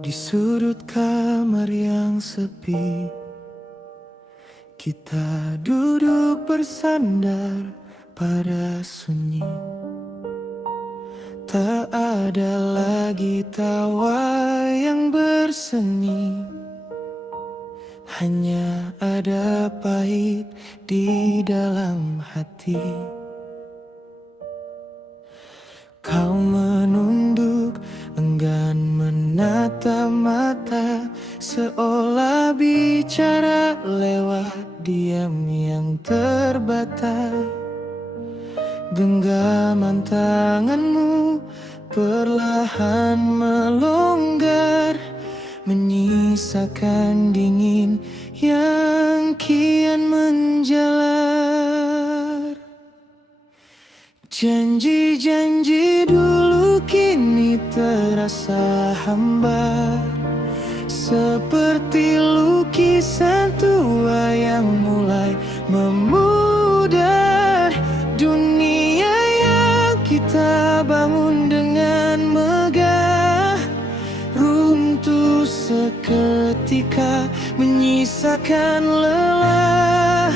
Di sudut kamar yang sepi, kita duduk bersandar pada sunyi. Tak ada lagi tawa yang berseni, hanya ada pahit di dalam hati. Kau menunduk, enggan menatap mata, seolah bicara lewat diam yang terbata. Genggaman tanganmu perlahan melonggar, menyisakan dingin yang kian menjalar. Janji-janji dulu kini terasa hambar, seperti lukisan tua yang mulai memudar. Dunia yang kita bangun dengan megah runtuh seketika, menyisakan lelah.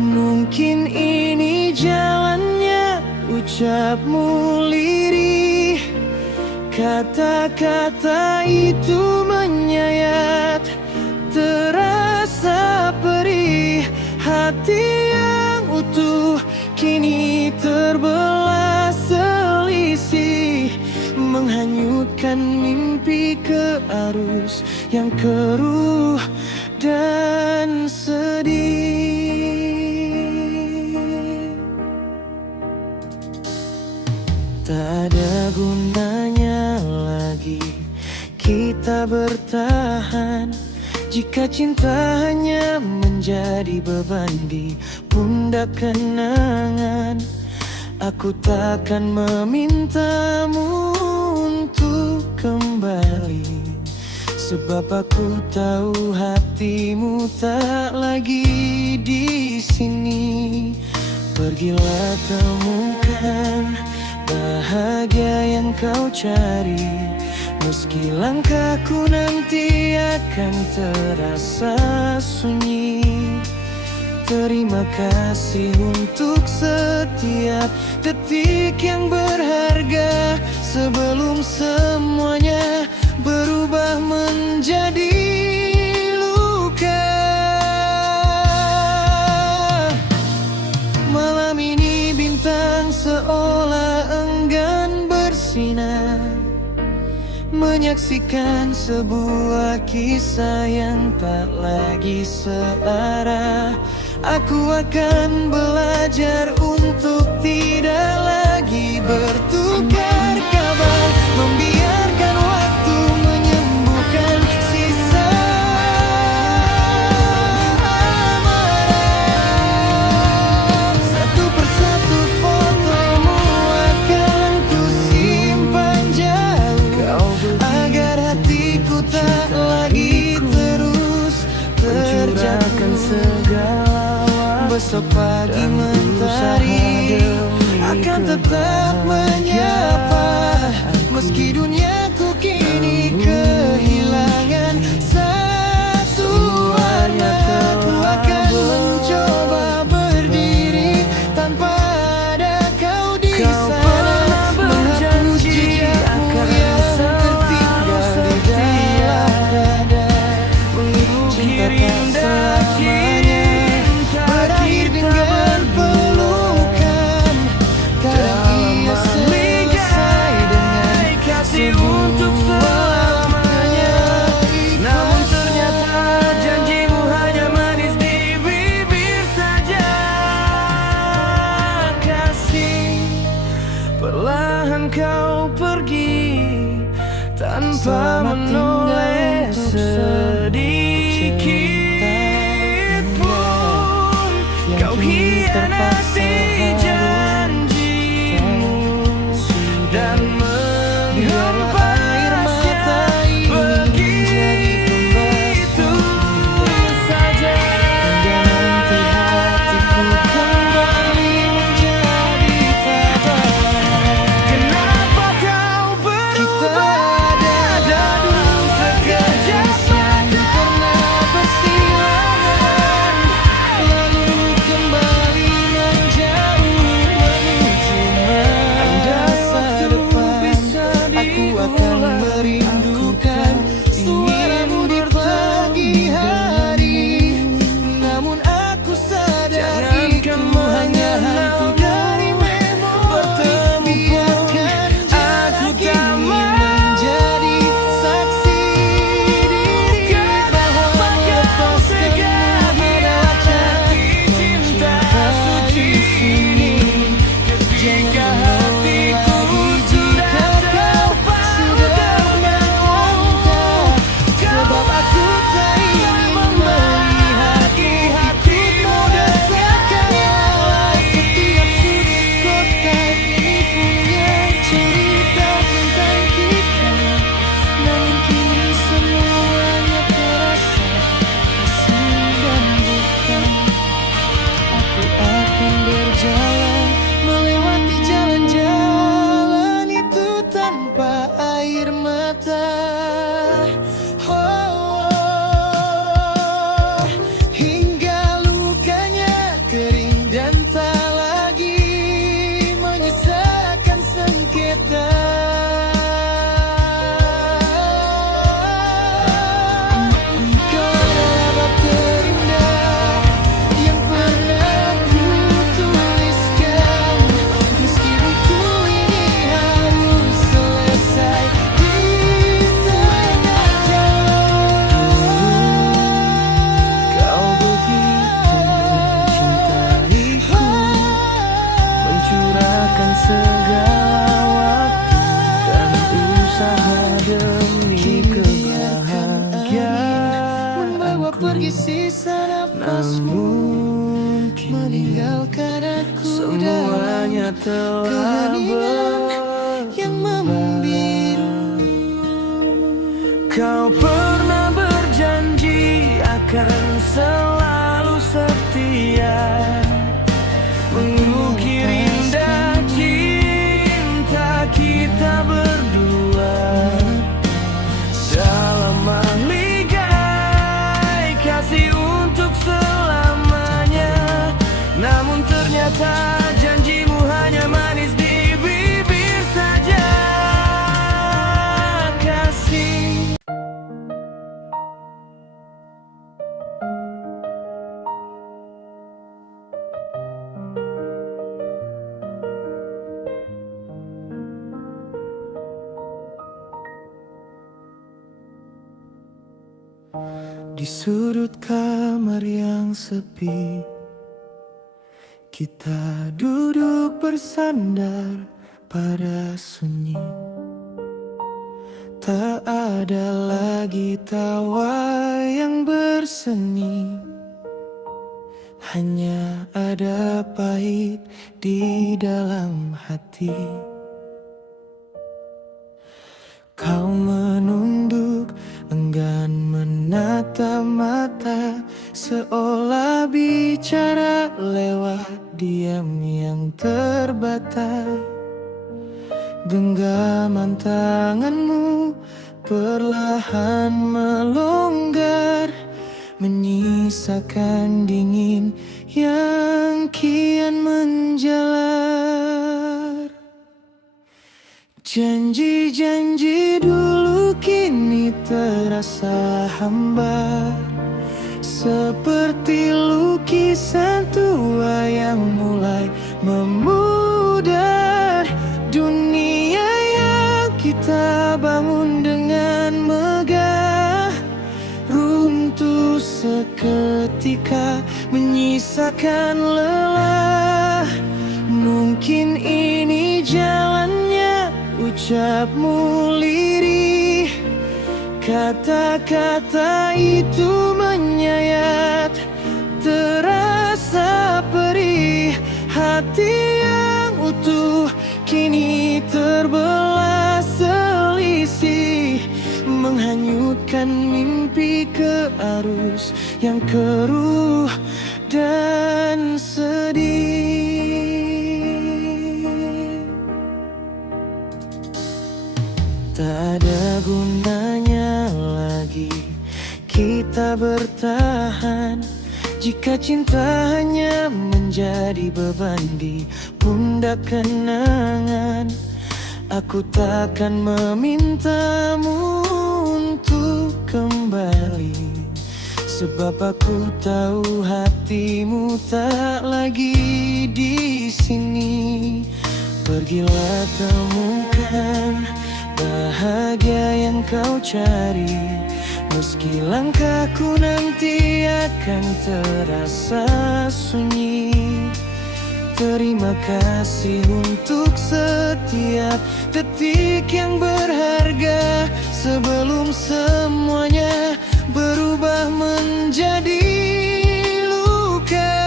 Mungkin ini jalannya, ucapmu lirih. Kata-kata itu menyayat, terasa perih. Hati yang utuh kini terbelah selisih, menghanyutkan mimpi ke arus yang keruh dan sedih. Tak ada gunanya lagi kita bertahan, jika cinta hanya menjadi beban di pundak kenangan. Aku takkan memintamu untuk kembali, sebab aku tahu hatimu tak lagi di sini. Pergilah temukan bahagia yang kau cari, meski langkahku nanti akan terasa sunyi. Terima kasih untuk setiap detik yang berharga, sebelum semuanya berubah menjadi luka. Malam ini bintang seolah enggan bersinar, menyaksikan sebuah kisah yang tak lagi searah. Aku akan belajar untuk tidak lagi bertukar kabar, membiarkan waktu menyembuhkan sisa amarah. Satu persatu fotomu akan ku simpan jauh, agar hatiku tak lagi terus terjatuh. Besok pagi mentari akan tetap menyapa, meski duniaku kini kehilangan satu warna. Aku akan mencoba berdiri tanpa ada kau di sana, menghapus jejakmu yang tertinggal di dalam dada. Cinta tak selamanya berakhir dengan pelukan, kadang ia selesai dengan kasih untuk selamanya. Namun ternyata janjimu hanya manis di bibir saja. Kasih, perlahan kau pergi tanpa menoleh sedikit pun. Kau hianati janjimu dan menghempasnya begitu saja. Hingga nanti hatiku kembali menjadi tabah. Kenapa kau berubah? Kita ada Aku akan merindukan suaramu di pagi hari. Namun aku sadar itu hanya hantu dari memori. Biarkan jarak ini menjadi saksi diri bahwa melepaskanmu adalah cara cinta suci ini. Ketika hatiku sudah terpaksa sebab aku tak ingin melihat hatimu desakkan lelah. Setiap sudut kota ini punya cerita tentang kita. Namun kini semuanya terasa asing dan bukan. Aku akan berjalan melewati jalan-jalan itu tanpa air mata. Hingga lukanya kering dan tak lagi menyisakan sengketa. Kau adalah bab terindah yang pernah ku tuliskan. Meski buku ini harus selesai di tengah jalan. Kau begitu mencintaiku, mencurahkan segala waktu dan usaha demi kebahagiaan. Membawa pergi sisa nafasmu, meninggalkan aku semuanya telah yang membiru. Kau pernah berjanji akan selalu setia, mengukir indah cinta kita berdua dalam ligai kasih untuk selamanya. Namun ternyata janjimu hanya manis di bibir saja. Kasih di sudut kamar yang sepi, kita duduk bersandar pada sunyi. Tak ada lagi tawa yang berseni, hanya ada pahit di dalam hati. Kau menunduk, enggan menatap mata, seolah bicara lewat diam yang terbata. Genggaman tanganmu perlahan melonggar, menyisakan dingin yang kian menjalar. Janji-janji dulu kini terasa hambar, seperti lukisan tua yang mulai memudar. Dunia yang kita bangun dengan megah runtuh seketika, menyisakan lelah. Mungkin ini jalannya, ucapmu lirih. Kata-kata itu menyayat, terasa perih. Hati yang utuh kini terbelah selisih, menghanyutkan mimpi ke arus yang keruh dan sedih. Tak ada gunanya lagi kita bertahan jika cinta hanya menjadi beban di pundak kenangan. Aku takkan memintamu untuk kembali, sebab aku tahu hatimu tak lagi di sini. Pergilah temukan bahagia yang kau cari, meski langkahku nanti akan terasa sunyi. Terima kasih untuk setiap detik yang berharga, sebelum semuanya berubah menjadi luka.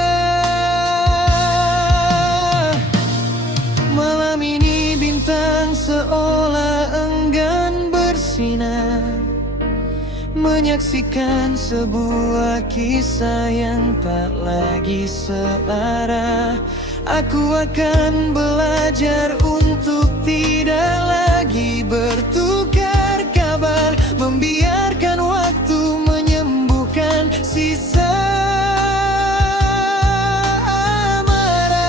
Malam ini bintang seolah enggan bersinar, menyaksikan sebuah kisah yang tak lagi searah. Aku akan belajar untuk tidak lagi bertukar kabar, membiarkan waktu menyembuhkan sisa amarah.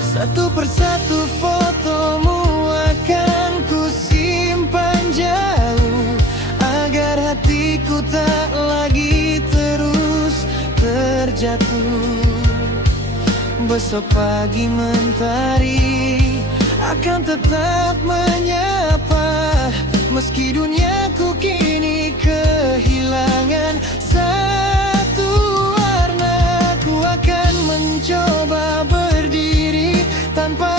Satu persatu fotomu akan ku simpan jauh, agar hatiku tak lagi terus terjatuh. Besok pagi mentari akan tetap menyapa, meski duniaku kini kehilangan satu warna. Ku akan mencoba berdiri tanpa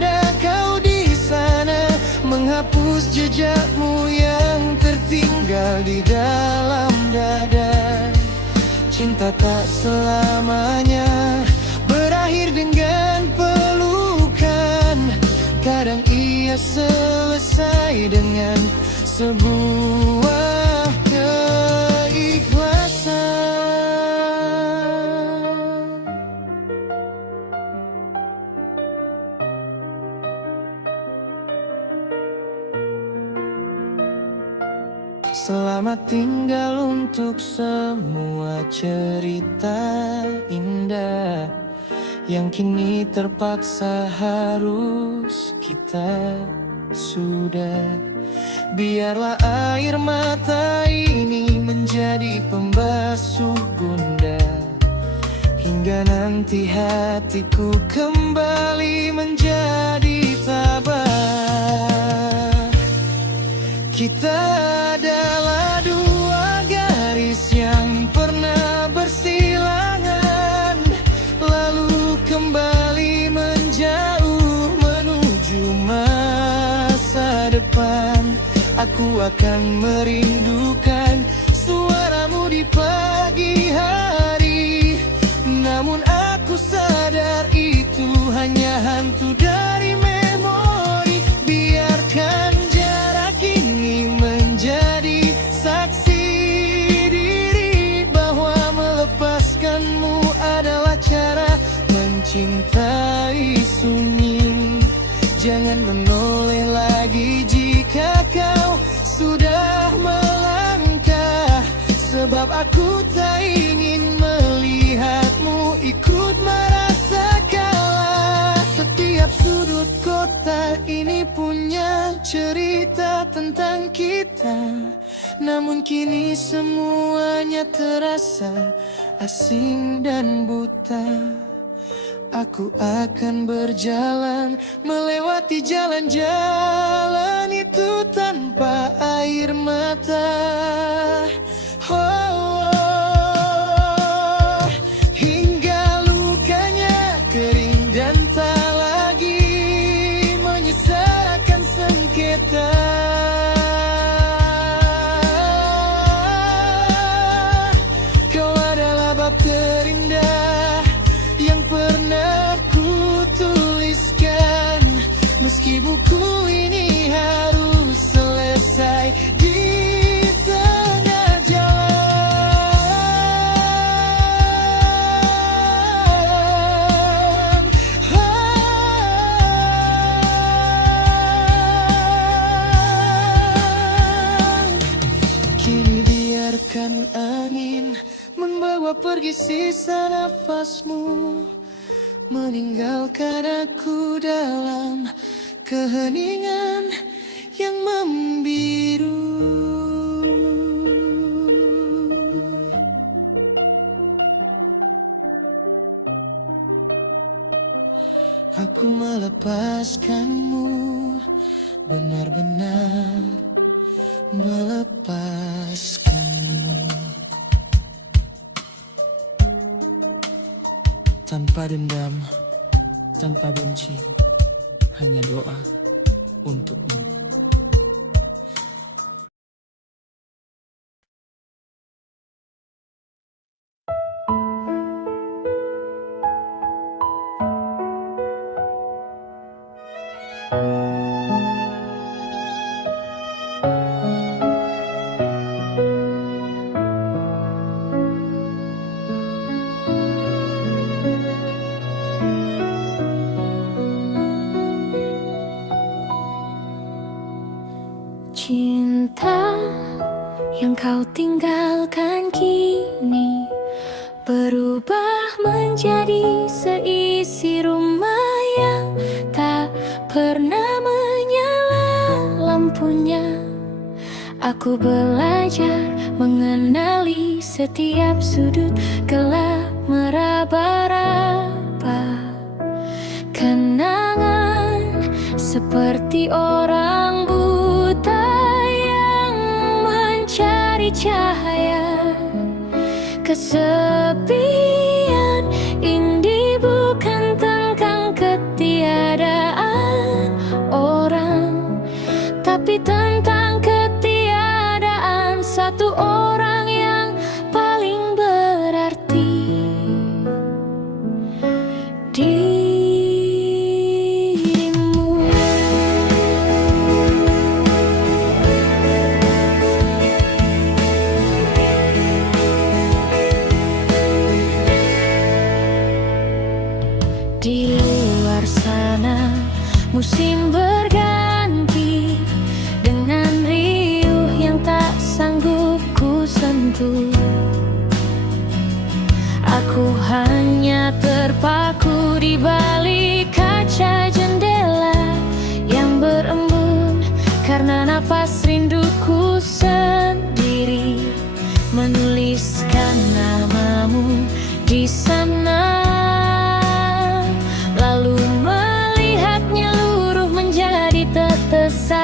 ada kau di sana, menghapus jejakmu yang tertinggal di dalam dada. Cinta tak selamanya berakhir dengan pelukan, kadang ia selesai dengan sebuah keikhlasan. Selamat tinggal untuk semua cerita indah yang kini terpaksa harus kita sudah. Biarlah air mata ini menjadi pembasuh bunda, hingga nanti hatiku kembali menjadi tabah. Kita adalah dua garis yang pernah bersilangan, lalu kembali menjauh menuju masa depan. Aku akan merindukan suaramu di pagi hari, namun aku sadar itu hanya hantu dari memori. Biarkan jarak ini menjadi saksi diri bahwa melepaskanmu adalah cara mencintai sunyi. Jangan menoleh lagi jika kau sudah melangkah, sebab aku tak ingin melihatmu ikut merasa kalah. Setiap sudut kota ini punya cerita tentang kita, namun kini semuanya terasa asing dan buta. Aku akan berjalan melewati jalan-jalan itu tanpa air mata. Oh, hingga lukanya kering dan tak lagi menyisakan sengketa. Kau adalah bab terindah yang pernah ku tuliskan, meski buku ini harus selesai di tengah jalan. Kini biarkan angin membawa pergi sisa nafasmu, meninggalkan aku dalam keheningan yang membiru. Aku melepaskanmu, benar-benar melepaskanmu. Tanpa dendam, tanpa benci, hanya doa untukmu. Cinta yang kau tinggalkan kini berubah menjadi seisi rumah yang tak pernah menyala lampunya. Aku belajar mengenali setiap sudut gelap meraba-raba. Kenangan seperti orang buta yang mencari cahaya. Kesepian ini bukan tentang ketiadaan orang, tapi tentang ketiadaan satu orang yang paling berarti. Dirimu. Di luar sana musim berganti dengan riuh yang tak sanggup ku sentuh. Aku hanya terpaku di balik kaca jendela yang berembun karena napas rinduku sendiri. Menuliskan namamu di sana, lalu melihatnya luruh menjadi tetesan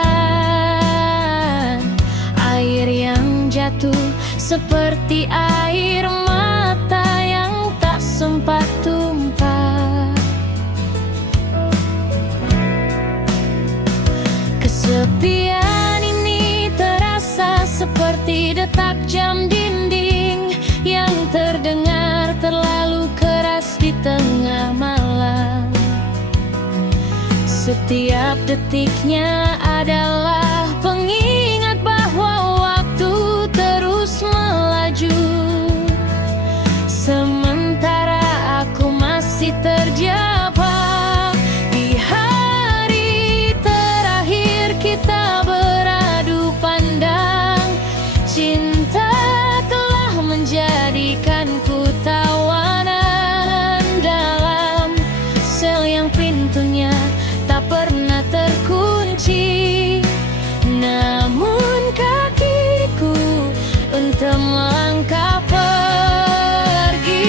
air yang jatuh seperti air mata yang tak sempat tumpah. Kesepian ini terasa seperti detak jam dinding yang terdengar terlalu keras di tengah malam. Setiap detiknya adalah pengingat bahwa waktu terus melaju. Sementara aku masih terjebak di hari terakhir kita beradu pandang. Cinta telah menjadikanku tawanan dalam sel yang pintunya tak pernah terkunci. Namun kakiku untuk melangkah pergi.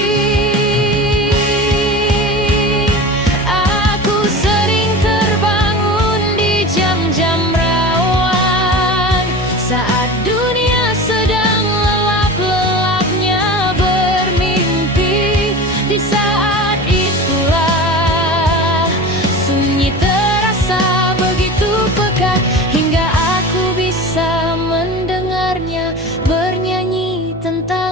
Aku sering terbangun di jam-jam rawan saat dunia sedang lelap-lelapnya bermimpi. Di saat itulah sunyi terasa begitu pekat hingga aku bisa mendengarnya bernyanyi tentang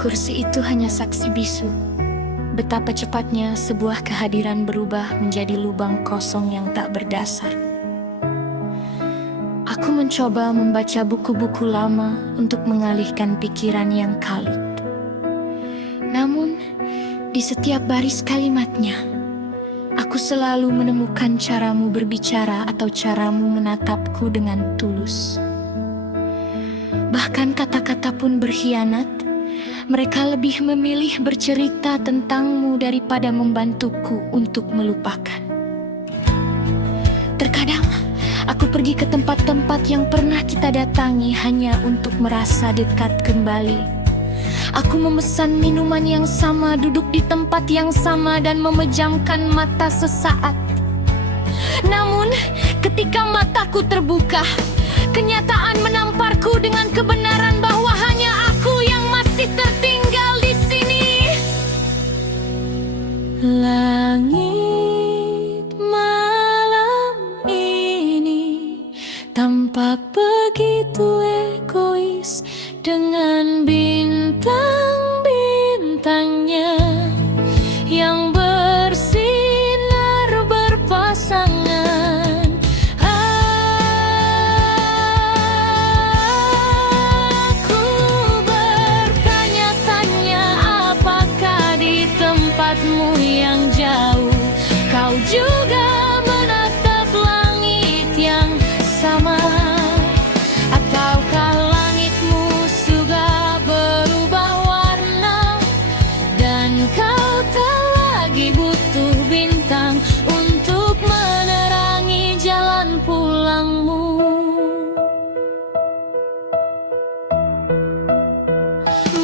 Kursi itu hanya saksi bisu betapa cepatnya sebuah kehadiran berubah menjadi lubang kosong yang tak berdasar. Aku mencoba membaca buku-buku lama untuk mengalihkan pikiran yang kalut. Namun, di setiap baris kalimatnya, aku selalu menemukan caramu berbicara atau caramu menatapku dengan tulus. Bahkan kata-kata pun berkhianat. Mereka lebih memilih bercerita tentangmu daripada membantuku untuk melupakan. Terkadang, aku pergi ke tempat-tempat yang pernah kita datangi hanya untuk merasa dekat kembali. Aku memesan minuman yang sama, duduk di tempat yang sama, dan memejamkan mata sesaat. Namun, ketika mataku terbuka, kenyataan menamparku dengan kebenaran bahwa hanya aku yang masih tertinggal di sini. Langit malam ini tampak begitu egois dengan bintang-bintangnya yang bersinar berpasangan. Aku bertanya-tanya, apakah di tempatmu yang jauh kau juga menatap langit yang sama? Ataukah langitmu sudah berubah warna dan kau tak lagi butuh bintang untuk menerangi jalan pulangmu?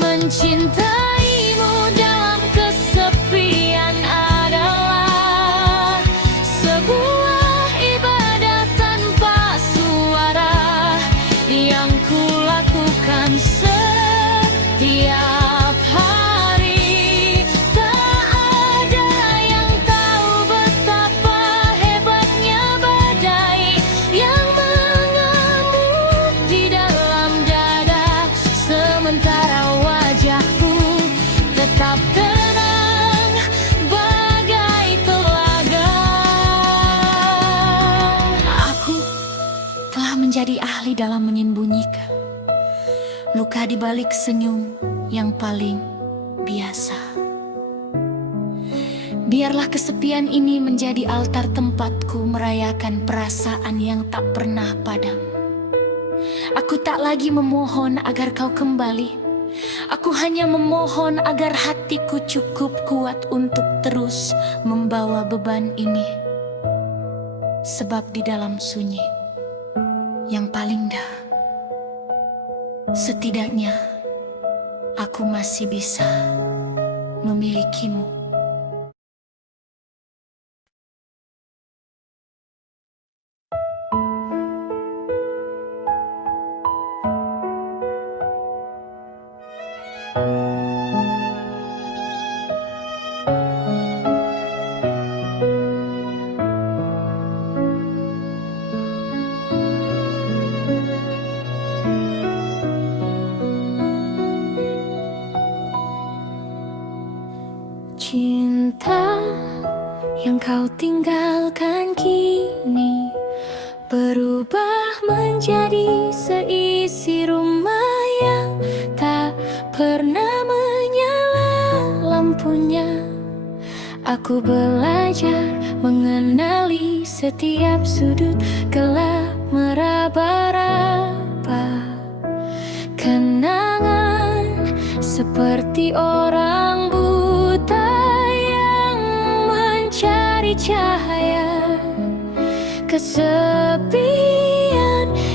Mencintaimu dalam kesepian adalah sebuah ibadah tanpa suara yang kulakukan setiap hari. Tak ada yang tahu betapa hebatnya badai yang mengamuk di dalam dada, sementara wajahku tetap tenang bagai telaga. Aku telah menjadi ahli dalam menyembunyikan luka di balik senyum yang paling biasa. Biarlah kesepian ini menjadi altar tempatku merayakan perasaan yang tak pernah padam. Aku tak lagi memohon agar kau kembali. Aku hanya memohon agar hatiku cukup kuat untuk terus membawa beban ini. Sebab di dalam sunyi yang paling dalam, setidaknya aku masih bisa memilikimu. Cinta yang kau tinggalkan kini berubah menjadi seisi rumah yang tak pernah menyala lampunya. Aku belajar mengenali setiap sudut gelap meraba-raba kenangan seperti orang buta yang mencari cahaya. Kesepian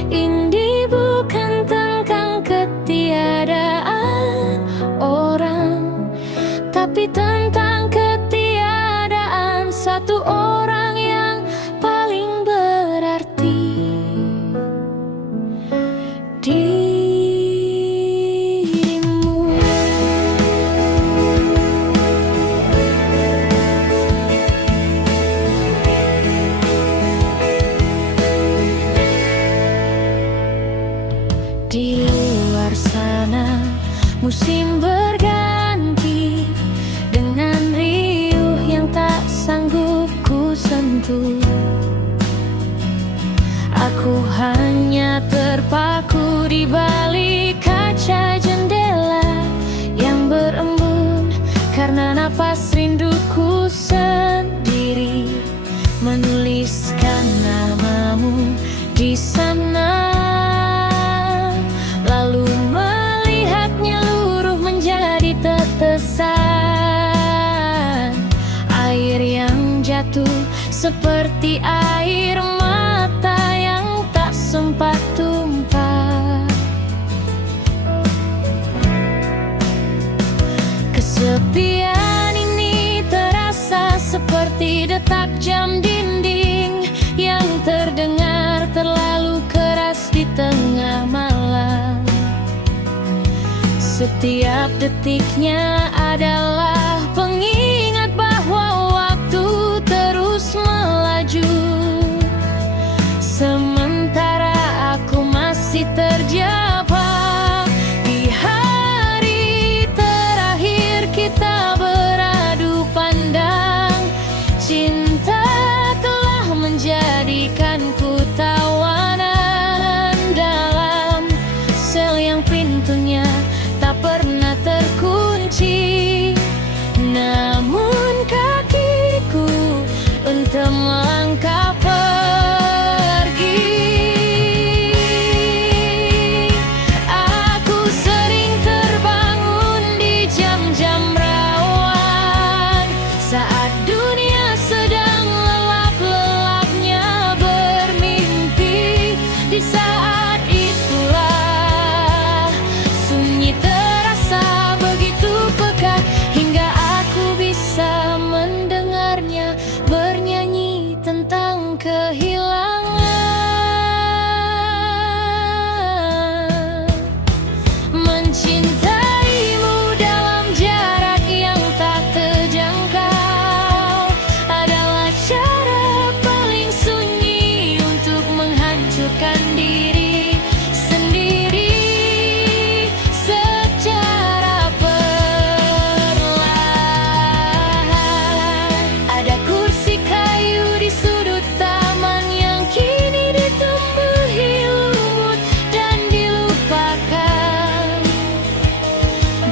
ini bukan tentang ketiadaan orang, tapi tentang ketiadaan satu orang yang paling berarti. Dirimu. berganti dengan riuh yang tak sanggup ku sentuh. Aku hanya terpaku di balik kaca jendela yang berembun karena napas rinduku sendiri. Menuliskan namamu di sana, lalu melihatnya luruh menjadi tetesan air yang jatuh seperti air mata yang tak sempat tumpah. Kesepian ini terasa seperti detak jam dinding yang terdengar terlalu keras di tengah malam. Setiap detiknya adalah pengingat bahwa waktu terus melaju, sementara aku masih terjebak di hari terakhir kita beradu pandang. Cinta telah menjadikanku tawanan dalam sel yang pintunya tak pernah terkunci. Namun kakiku untuk melangkah pergi. Aku sering terbangun di jam-jam rawan saat dunia sedang lelap-lelapnya bermimpi. Di saat itulah sunyi terasa begitu pekat hingga aku bisa mendengarnya bernyanyi tentang kehilangan. Mencintaimu dalam jarak yang tak terjangkau adalah cara paling sunyi untuk menghancurkan diri sendiri secara perlahan. Ada kursi kayu di sudut taman yang kini ditumbuhi lumut dan dilupakan.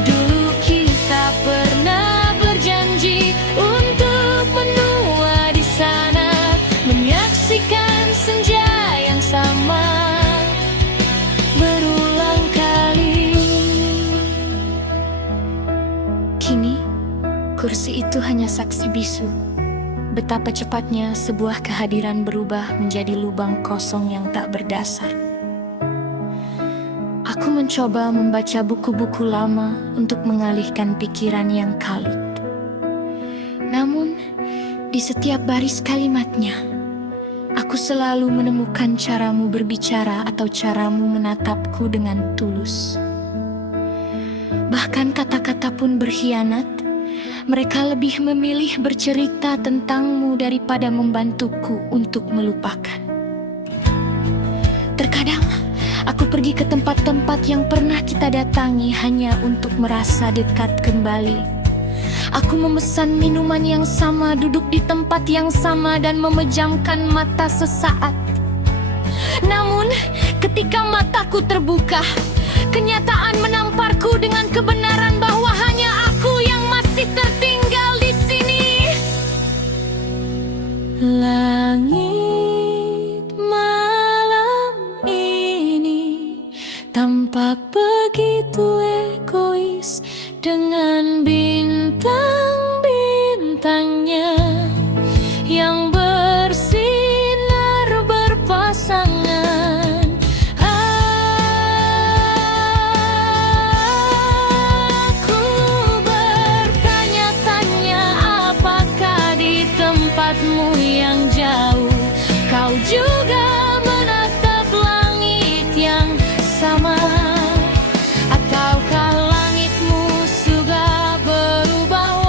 Dulu kita pernah berjanji untuk menua di sana, menyaksikan senja yang sama berulang kali. Kini, kursi itu hanya saksi bisu betapa cepatnya sebuah kehadiran berubah menjadi lubang kosong yang tak berdasar. Aku mencoba membaca buku-buku lama untuk mengalihkan pikiran yang kalut. Namun, di setiap baris kalimatnya, aku selalu menemukan caramu berbicara atau caramu menatapku dengan tulus. Bahkan kata-kata pun berkhianat. Mereka lebih memilih bercerita tentangmu daripada membantuku untuk melupakan. Terkadang, aku pergi ke tempat-tempat yang pernah kita datangi hanya untuk merasa dekat kembali. Aku memesan minuman yang sama, duduk di tempat yang sama, dan memejamkan mata sesaat. Namun, ketika mataku terbuka, kenyataan menamparku dengan kebenaran bahwa hanya aku yang masih tertinggal di sini. Langit malam ini tampak begitu egois dengan bintang-bintangnya yang bersinar berpasangan. Aku bertanya-tanya, apakah di tempatmu yang jauh kau juga menatap langit yang sama? Ataukah langitmu sudah berubah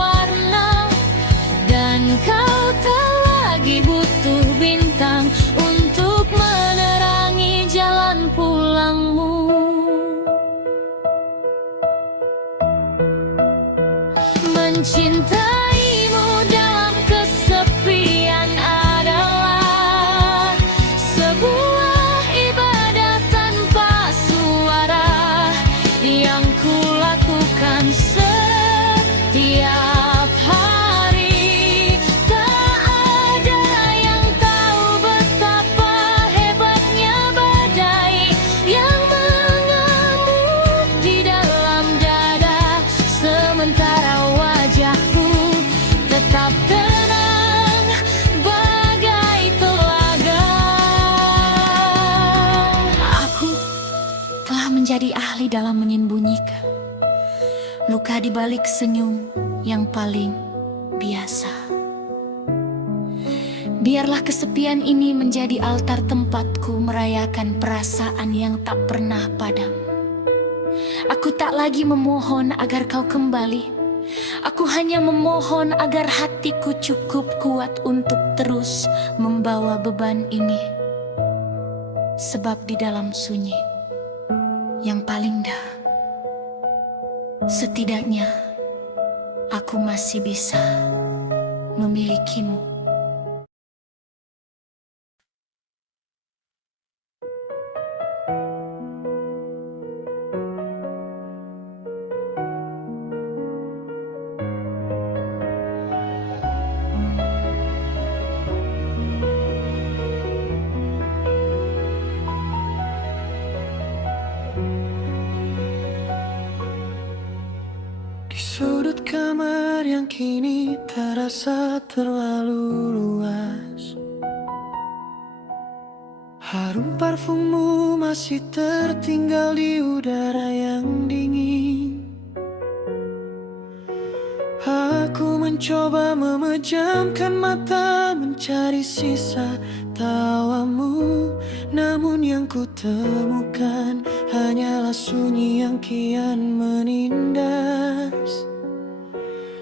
mencintaimu dalam kesepian adalah sebuah ibadah tanpa suara yang kulakukan setiap hari. Tak ada yang tahu betapa hebatnya badai yang mengamuk di dalam dada, sementara wajahku tetap tenang bagai telaga. Aku telah menjadi ahli dalam menyembunyikan luka di balik senyum yang paling biasa. Biarlah kesepian ini menjadi altar tempatku merayakan perasaan yang tak pernah padam. Aku tak lagi memohon agar kau kembali. Aku hanya memohon agar hatiku cukup kuat untuk terus membawa beban ini. Sebab di dalam sunyi yang paling dalam, setidaknya aku masih bisa memilikimu. Di sudut kamar yang kini terasa terlalu luas, harum parfummu masih tertinggal di udara yang dingin. Aku mencoba memejamkan mata mencari sisa tawamu, namun yang ku temukan hanyalah sunyi yang kian menindas.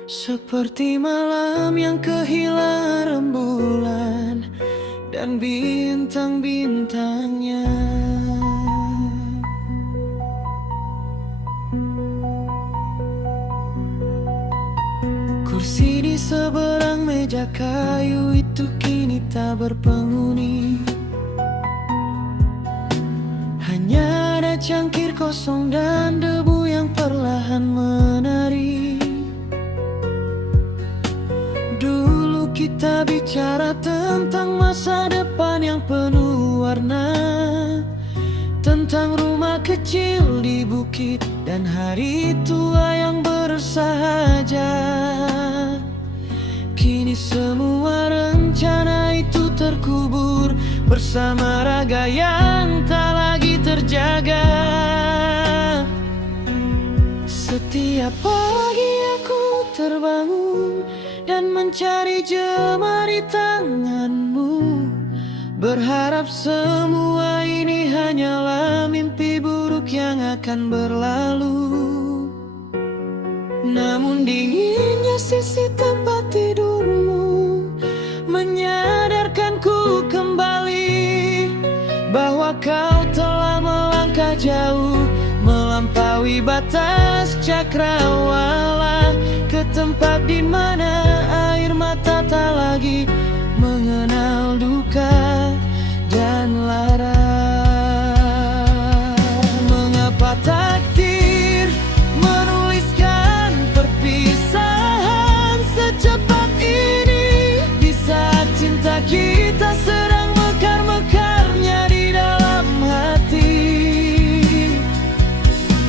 Seperti malam yang kehilangan rembulan dan bintang-bintangnya. Kursi di seberang meja kayu itu kini tak berpenghuni. Hanya ada cangkir kosong dan debu yang perlahan menari. Dulu kita bicara tentang masa depan yang penuh warna, tentang rumah kecil di bukit dan hari tua yang bersahaja. Kini semua rencana itu terkubur bersama raga yang tak lagi terjaga. Setiap pagi aku terbangun dan mencari jemari tanganmu, berharap semua ini hanyalah mimpi buruk yang akan berlalu. Namun dinginnya sisi tempat tidurmu menyadarkanku kembali bahwa kau telah melangkah jauh, melampaui batas cakrawala, ke tempat di mana air mata tak lagi mengenal duka dan lara. Mengapa takdir menuliskan perpisahan secepat ini, di saat cinta kita sedang mekar-mekarnya di dalam hati.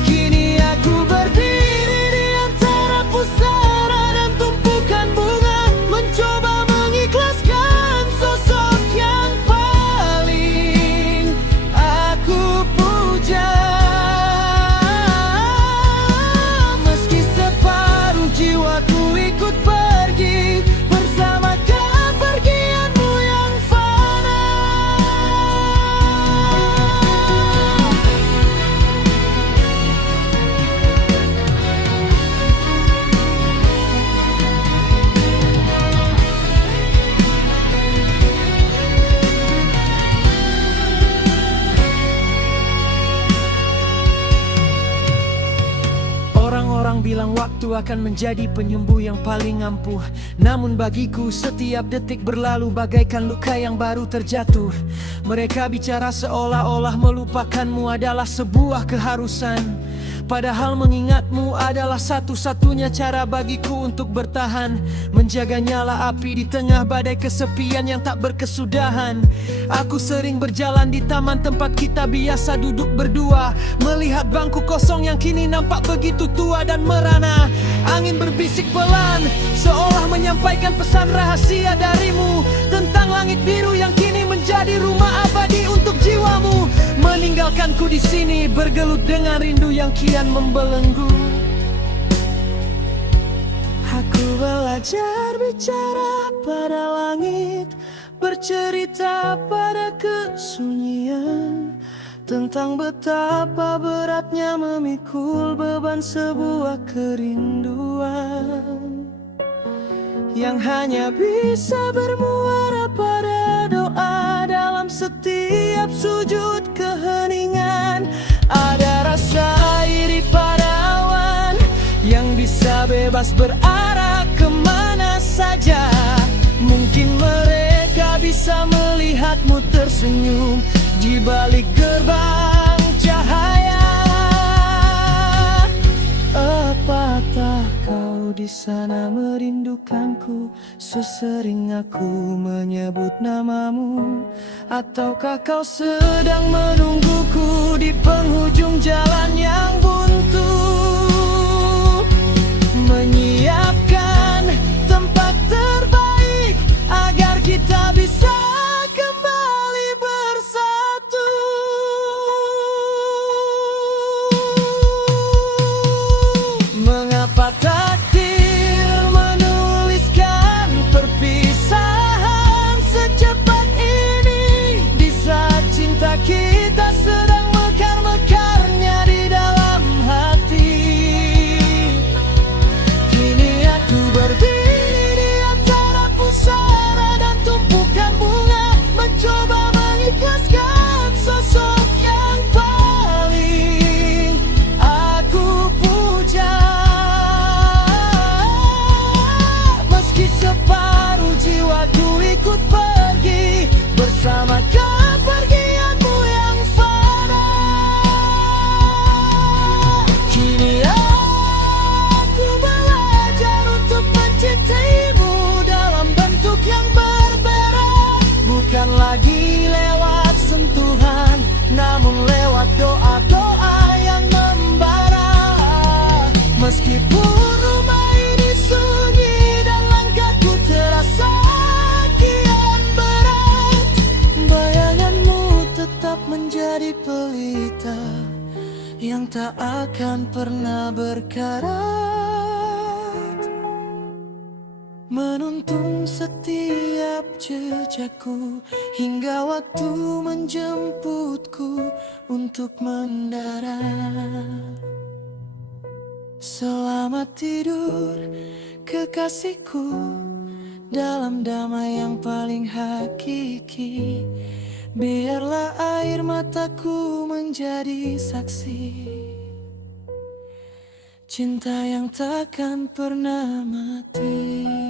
Kini aku berdiri di antara pusara dan tumpukan bunga, mencoba mengikhlaskan sosok yang paling Rindu akan menjadi penyembuh yang paling ampuh. Namun bagiku setiap detik berlalu bagaikan luka yang baru terjatuh. Mereka bicara seolah-olah melupakanmu adalah sebuah keharusan. Padahal mengingatmu adalah satu-satunya cara bagiku untuk bertahan. Menjaga nyala api di tengah badai kesepian yang tak berkesudahan. Aku sering berjalan di taman tempat kita biasa duduk berdua, melihat bangku kosong yang kini nampak begitu tua dan merana. Angin berbisik pelan, seolah menyampaikan pesan rahasia darimu tentang langit biru yang kini menjadi rumah abadi untuk jiwamu. Meninggalkanku di sini bergelut dengan rindu yang kian membelenggu. Aku belajar bicara pada langit, bercerita pada kesunyian tentang betapa beratnya memikul beban sebuah kerinduan yang hanya bisa bermuara pada doa. Dalam setiap sujud keheningan ada rasa iri pada awan yang bisa bebas berarah kemana saja. Mungkin mereka bisa melihatmu tersenyum di balik gerbang cahaya. Apakah kau di sana merindukanku sesering aku menyebut namamu? Ataukah kau sedang menungguku di penghujung jalan yang buntu? Menyiapkan tempat terbaik agar kita bisa kembali bersatu. Mengapa takdir menuliskan perpisahan secepat ini, di saat cinta kita sedang mekar-mekarnya di dalam hati? Kini aku berdiri di antara pusara dan tumpukan bunga, mencoba mengikhlaskan sosok yang paling aku puja. Meski separuh jiwaku ikut pergi bersama kepergianmu yang fana. Kini aku belajar untuk mencintaimu dalam bentuk yang berbeda, bukan lagi lewat sentuhan, namun lewat doa-doa yang membara. Meskipun rumah ini sunyi dan langkahku terasa kian berat, bayanganmu tetap menjadi pelita yang tak akan pernah berkarat, menuntun setiap jejakku hingga waktu menjemputku untuk mendarat. Selamat tidur kekasihku dalam damai yang paling hakiki. Biarlah air mataku menjadi saksi cinta yang takkan pernah mati.